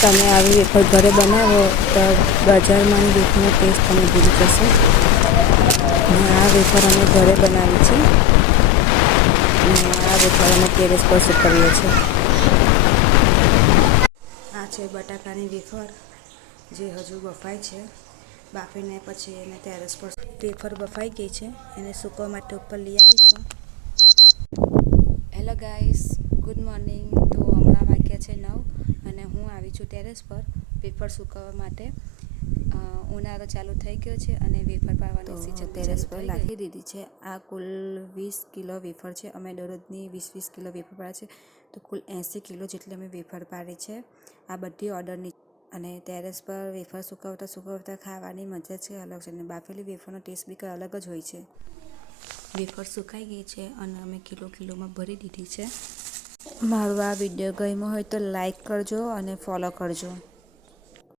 તમે આવી વેફર ઘરે બનાવો તો બજારમાં વેફરનો ટેસ્ટ તમે ભૂલી જશો. અને આ વેફર અમે ઘરે બનાવી છે અને આ વેફર અમે ટેરેસ પર સુકવીએ છીએ. આ છે બટાકાની વેફર જે હજુ બફાય છે. બાફીને પછી એને ટેરેસ પર વેફર બફાઈ ગઈ છે એને સૂકવવા માટે ઉપર લઈ આવી છું. Hello guys, good morning. તો હમણાં વાગ્યા છે 9 અને હું આવી છું ટેરેસ પર વેફર સૂકવવા માટે. ઉનાળો ચાલુ થઈ ગયો છે અને વેફર પાડવાની સીઝન ટેરેસ પર નાખી દીધી છે. આ કુલ 20 કિલો વેફર છે. અમે દરરોજની 20 કિલો વેફર પાડે છે તો કુલ 80 કિલો જેટલી અમે વેફર પાડી છે. આ બધી ઓર્ડરની અને ટેરેસ પર વેફર સુકવતા ખાવાની મજા છે અલગ છે અને બાફેલી વેફરનો ટેસ્ટ બી કંઈ અલગ જ હોય છે. વેફર સુકાઈ ગઈ છે અને અમે કિલોમાં ભરી દીધી છે. મારો આ વિડીયો ગમ્યો હોય તો લાઈક કરજો અને ફોલો કરજો.